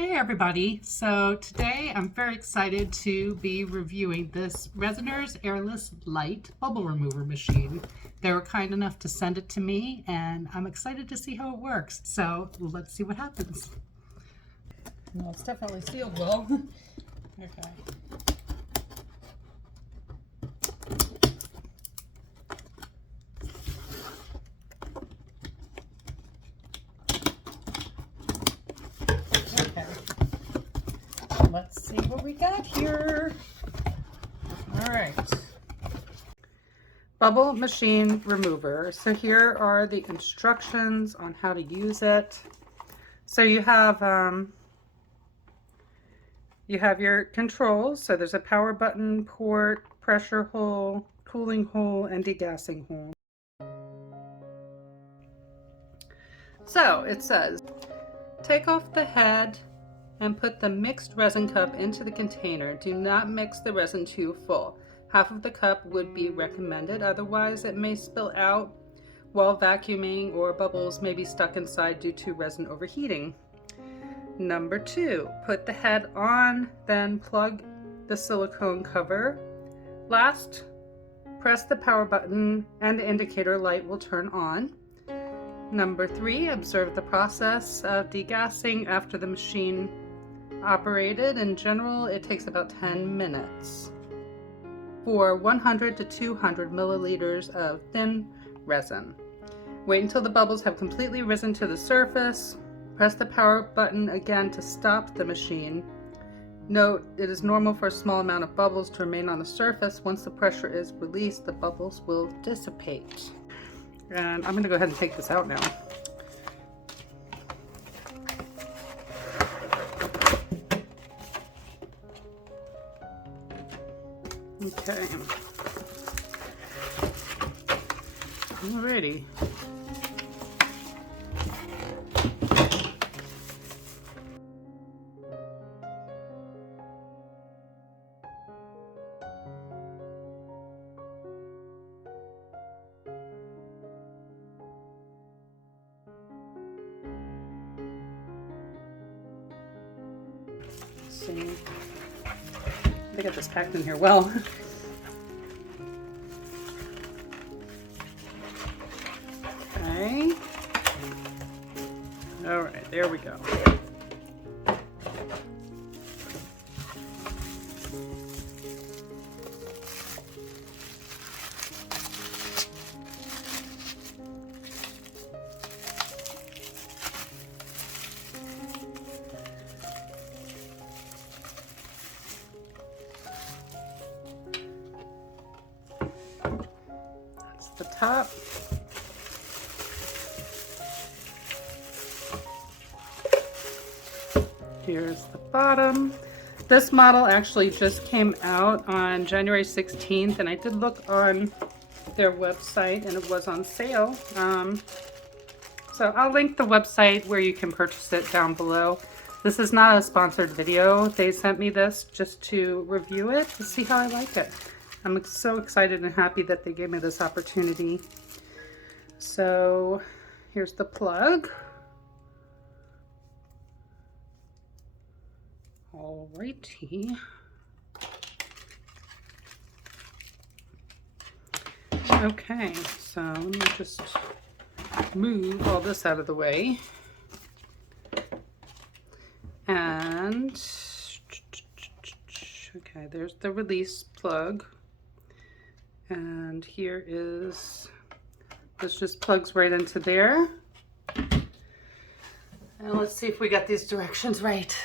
Hey everybody! So today I'm very excited to be reviewing this Resiner's AIRLESS LITE bubble remover machine. They were kind enough to send it to me and I'm excited to see how it works. So let's see what happens. Well, it's definitely sealed well. Okay. Okay. Let's see what we got here. All right. Bubble machine remover. So here are the instructions on how to use it. So you have your controls. So there's a power button, port, pressure hole, cooling hole, and degassing hole. So it says, take off the head and put the mixed resin cup into the container. Do not mix the resin too full. Half of the cup would be recommended, otherwise it may spill out while vacuuming or bubbles may be stuck inside due to resin overheating. Number 2, put the head on, then plug the silicone cover. Last, press the power button and the indicator light will turn on. Number 3, observe the process of degassing after the machine operated. In general, it takes about 10 minutes. For 100 to 200 milliliters of thin resin. Wait until the bubbles have completely risen to the surface. Press the power button again to stop the machine. Note, it is normal for a small amount of bubbles to remain on the surface. Once the pressure is released, the bubbles will dissipate. And I'm going to go ahead and take this out now. Okay. Alrighty. Let's see. They got this packed in here well. Okay. All right, there we go. That's the top. Here's the bottom. This model actually just came out on January 16th, and I did look on their website and it was on sale. So I'll link the website where you can purchase it down below. This is not a sponsored video. They sent me this just to review it to see how I like it. I'm so excited and happy that they gave me this opportunity. So here's the plug. Alrighty. Okay, so let me just move all this out of the way. And okay, there's the release plug. And here is, this just plugs right into there. And let's see if we got these directions right.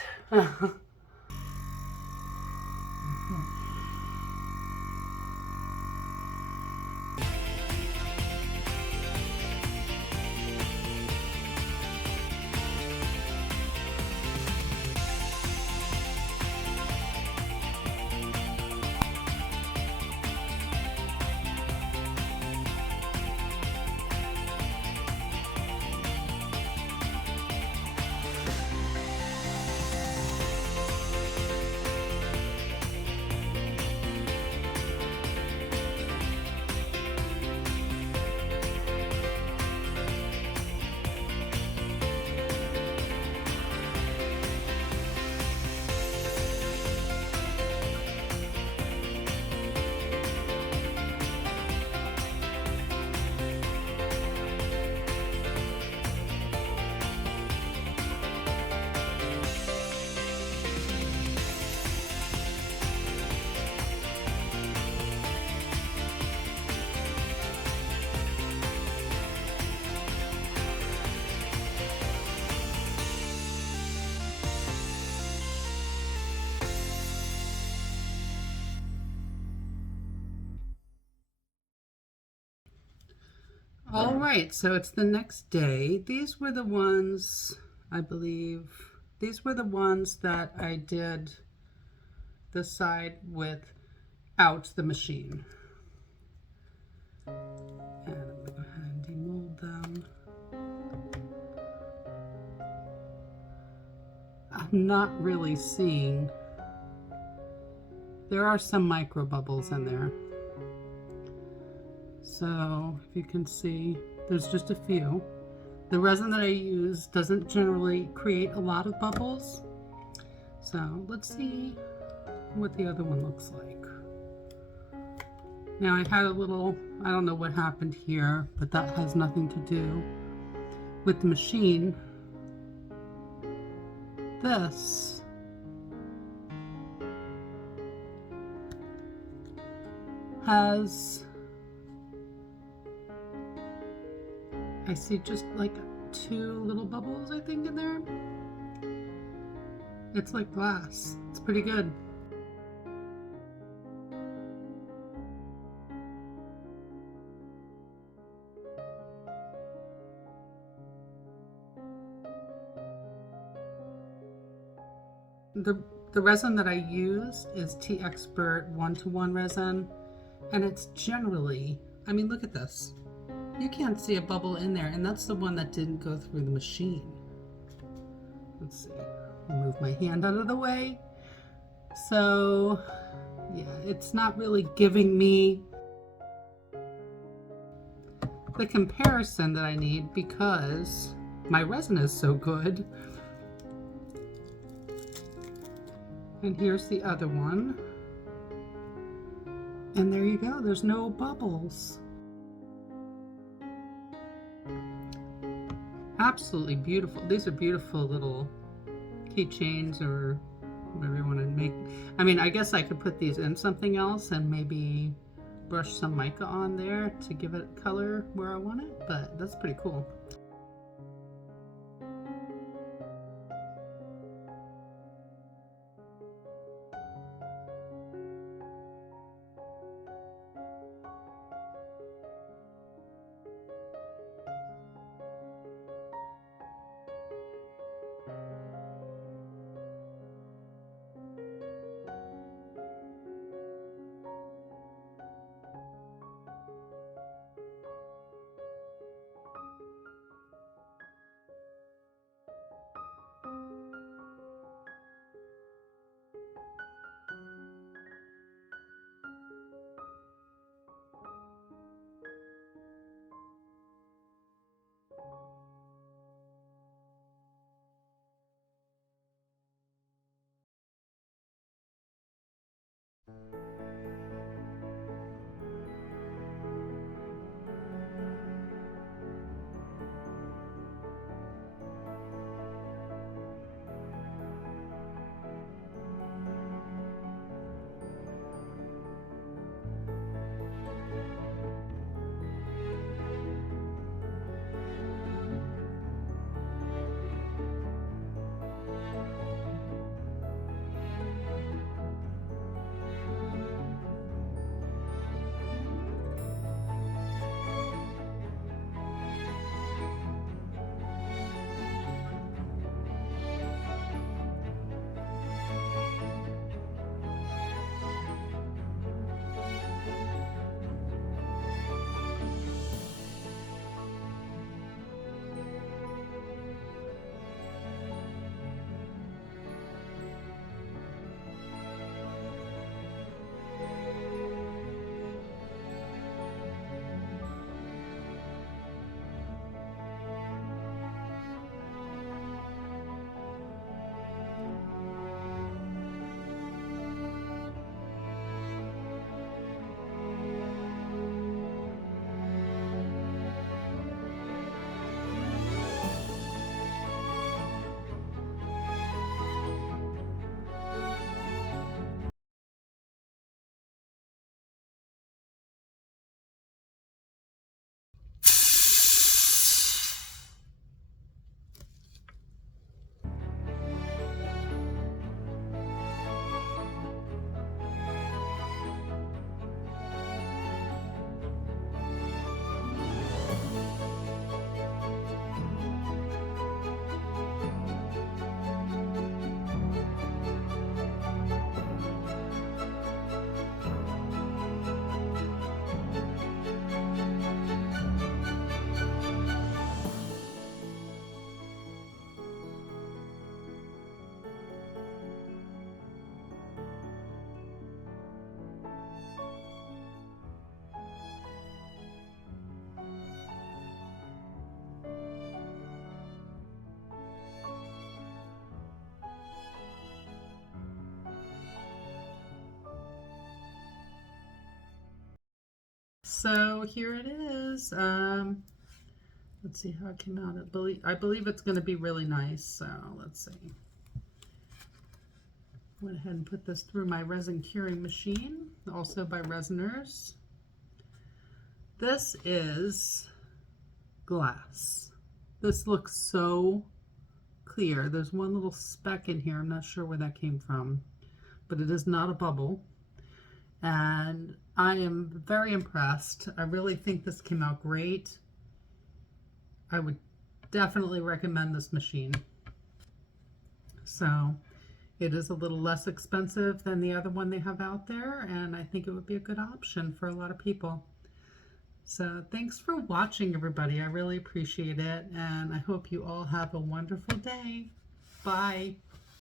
All right, so it's the next day. These were the ones, I believe, these were the ones that I did the side without the machine. And I'm going to go ahead and demold them. I'm not really seeing, there are some micro bubbles in there. So if you can see, there's just a few. The resin that I use doesn't generally create a lot of bubbles. So let's see what the other one looks like. Now I had a little, I don't know what happened here, but that has nothing to do with the machine. This has, I see just like 2 little bubbles, I think, in there. It's like glass. It's pretty good. The resin that I use is Tea Expert 1-to-1 resin, and it's generally, I mean, look at this. You can't see a bubble in there, and that's the one that didn't go through the machine. Let's see. Move my hand out of the way. So, yeah, it's not really giving me the comparison that I need because my resin is so good. And here's the other one. And there you go, there's no bubbles. Absolutely beautiful. These are beautiful little keychains or whatever you want to make. I mean, I guess I could put these in something else and maybe brush some mica on there to give it color where I want it, but that's pretty cool. So here it is. Let's see how it came out. I believe it's going to be really nice. So let's see. Went ahead and put this through my resin curing machine, also by Resiners. This is glass. This looks so clear. There's one little speck in here. I'm not sure where that came from, but it is not a bubble. And I am very impressed. I really think this came out great. I would definitely recommend this machine. So it is a little less expensive than the other one they have out there, and I think it would be a good option for a lot of people. So thanks for watching, everybody. I really appreciate it, and I hope you all have a wonderful day. Bye.